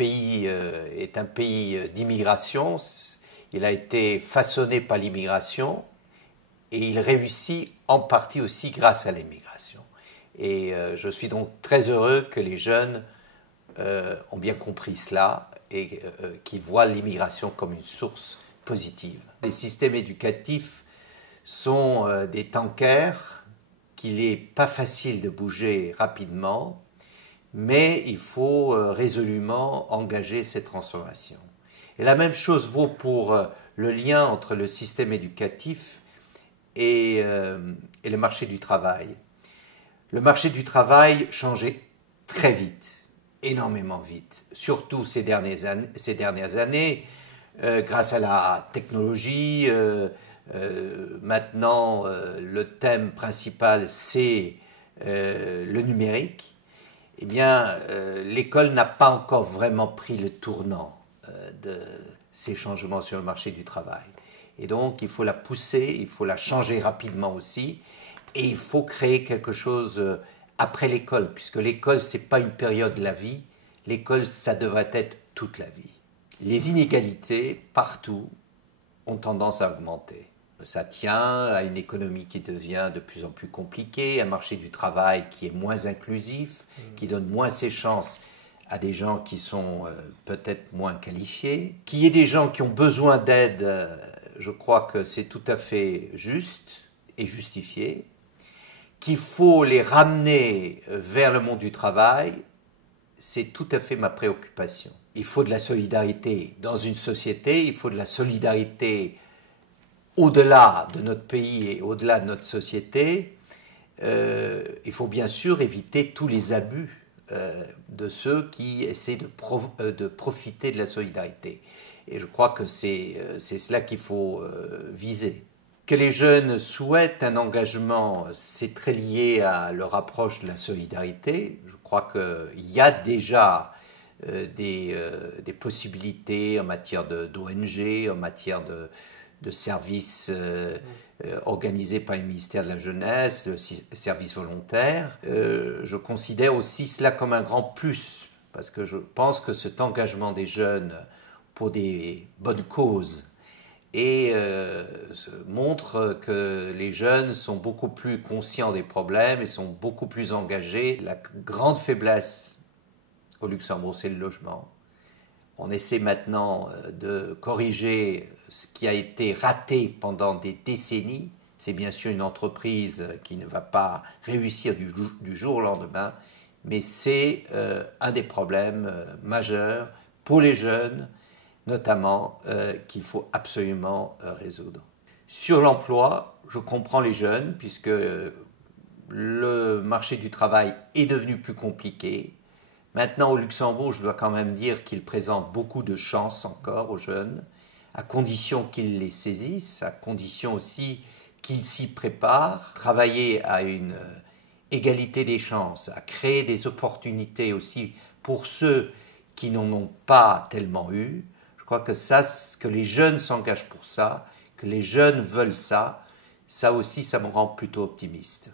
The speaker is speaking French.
pays est un pays d'immigration, il a été façonné par l'immigration et il réussit en partie aussi grâce à l'immigration. Et je suis donc très heureux que les jeunes ont bien compris cela et qu'ils voient l'immigration comme une source positive. Les systèmes éducatifs sont des tankers qu'il n'est pas facile de bouger rapidement, mais il faut résolument engager cette transformation. Et la même chose vaut pour le lien entre le système éducatif et le marché du travail. Le marché du travail changeait très vite, énormément vite, surtout ces dernières années, grâce à la technologie. Maintenant, le thème principal, c'est le numérique. Eh bien, l'école n'a pas encore vraiment pris le tournant de ces changements sur le marché du travail. Et donc, il faut la pousser, il faut la changer rapidement aussi, et il faut créer quelque chose après l'école, puisque l'école, ce n'est pas une période de la vie, l'école, ça devrait être toute la vie. Les inégalités, partout, ont tendance à augmenter. Ça tient à une économie qui devient de plus en plus compliquée, un marché du travail qui est moins inclusif, qui donne moins ses chances à des gens qui sont peut-être moins qualifiés. Qu'il y ait des gens qui ont besoin d'aide, je crois que c'est tout à fait juste et justifié. Qu'il faut les ramener vers le monde du travail, c'est tout à fait ma préoccupation. Il faut de la solidarité dans une société, il faut de la solidarité au-delà de notre pays et au-delà de notre société. Il faut bien sûr éviter tous les abus de ceux qui essaient de profiter de la solidarité. Et je crois que c'est cela qu'il faut viser. Que les jeunes souhaitent un engagement, c'est très lié à leur approche de la solidarité. Je crois qu'il y a déjà des possibilités en matière d'ONG, en matière de services organisés par le ministère de la Jeunesse, le service volontaire. Je considère aussi cela comme un grand plus, parce que je pense que cet engagement des jeunes pour des bonnes causes montre que les jeunes sont beaucoup plus conscients des problèmes et sont beaucoup plus engagés. La grande faiblesse au Luxembourg, c'est le logement. On essaie maintenant de corriger ce qui a été raté pendant des décennies. C'est bien sûr une entreprise qui ne va pas réussir du jour au lendemain, mais c'est un des problèmes majeurs pour les jeunes, notamment, qu'il faut absolument résoudre. Sur l'emploi, je comprends les jeunes, puisque le marché du travail est devenu plus compliqué. Maintenant, au Luxembourg, je dois quand même dire qu'il présente beaucoup de chances encore aux jeunes, à condition qu'ils les saisissent, à condition aussi qu'ils s'y préparent. Travailler à une égalité des chances, à créer des opportunités aussi pour ceux qui n'en ont pas tellement eu. Je crois que les jeunes s'engagent pour ça, que les jeunes veulent ça, ça aussi, ça me rend plutôt optimiste.